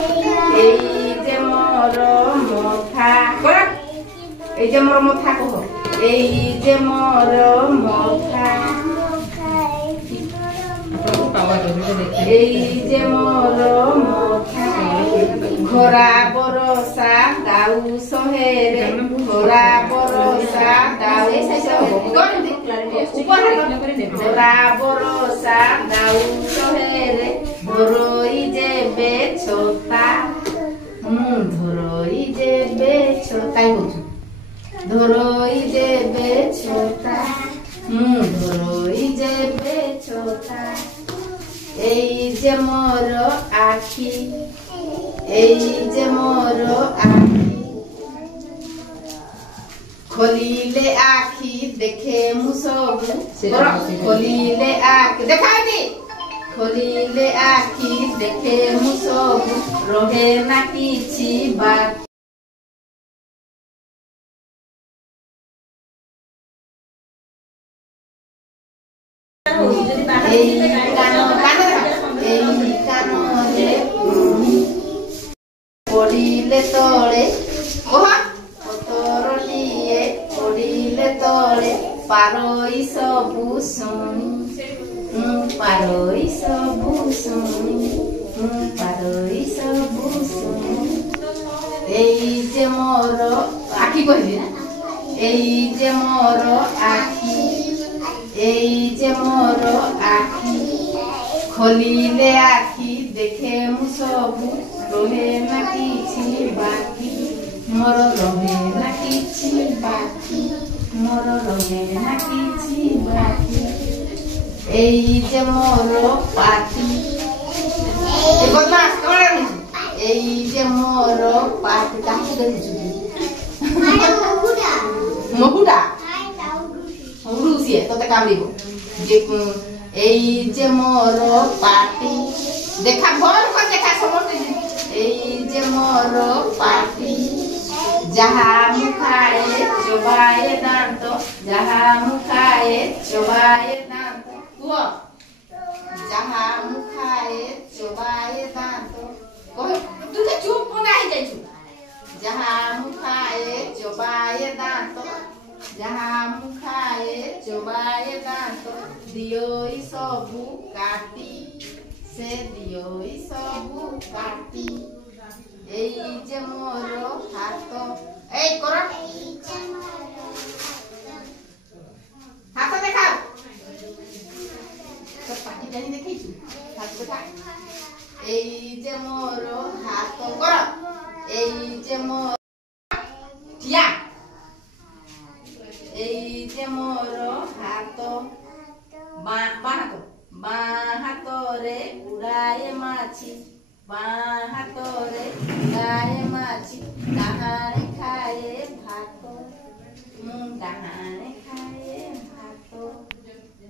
এই যে মোর মথা করা এই যে মোর মথা কহ এই যে মোর মথা এই যে মোর মথা খরা বরসা গাউ সহেরে খরা বরসা গাউ খরা বরসা গাউ সহেরে ধরই যেবে ছোটা ধরই যেবে ছোটাই বলছো ধরই যেবে ছোটা ধরই যেবে ছোটা এই যে মোর আখি এই যে মোর আখি খলিলে আখি দেখে মু সবু খলিলে আখি দেখাই খলিলে আখি দেখে মু সবু রহে না কিছু বাকি এই কানরে পড়িলে তলে তরলিয়ে পড়িলে তলে পারই সবু শুনি পারই সবু শুনি পারই সবু শুনি এই যে মোর আখি কহিবি না এই যে মোর আখি এই যে মোর আখি খলিলে আখি দেখে মু সবু রহে না কিছু বাকি মোর রহে না কিছু বাকি মোর রহে না কিছু বাকি এই যে মোর পাটি এই যে মোর পাটি কাকে দেখুଛୁ মহুটা মহুড়ু সিଏ তোতে কামড়িব যে এই যে মোর পাটি দেখা ভর কর দেখা সমস্ত এই যে মোর পাটি যাহা মুখায়ে চোবায়ে দান্ত যাহা মুখায়ে চোবায়ে দান্ত কুহ যাহা মুখায়ে চোবায়ে দান্ত কহ তুই চুপ নাই যাইছু যাহা মুখায়ে চোবায়ে দান্ত যাহা মুখায়ে চোবায়ে দান্ত দিয়ই সবু কাটি সে দিয়ই সবু কাটি এই যে মোর হাত এই কর হাত দেখাও তো পাটি জানি দেখিছু হাত দেখা এই যে মোর হাত কর এই যে মোর ঠিয়া এই যে মোর হাত বাঁ হাতরে উড়ায়ে মাছি বাঁ হাতরে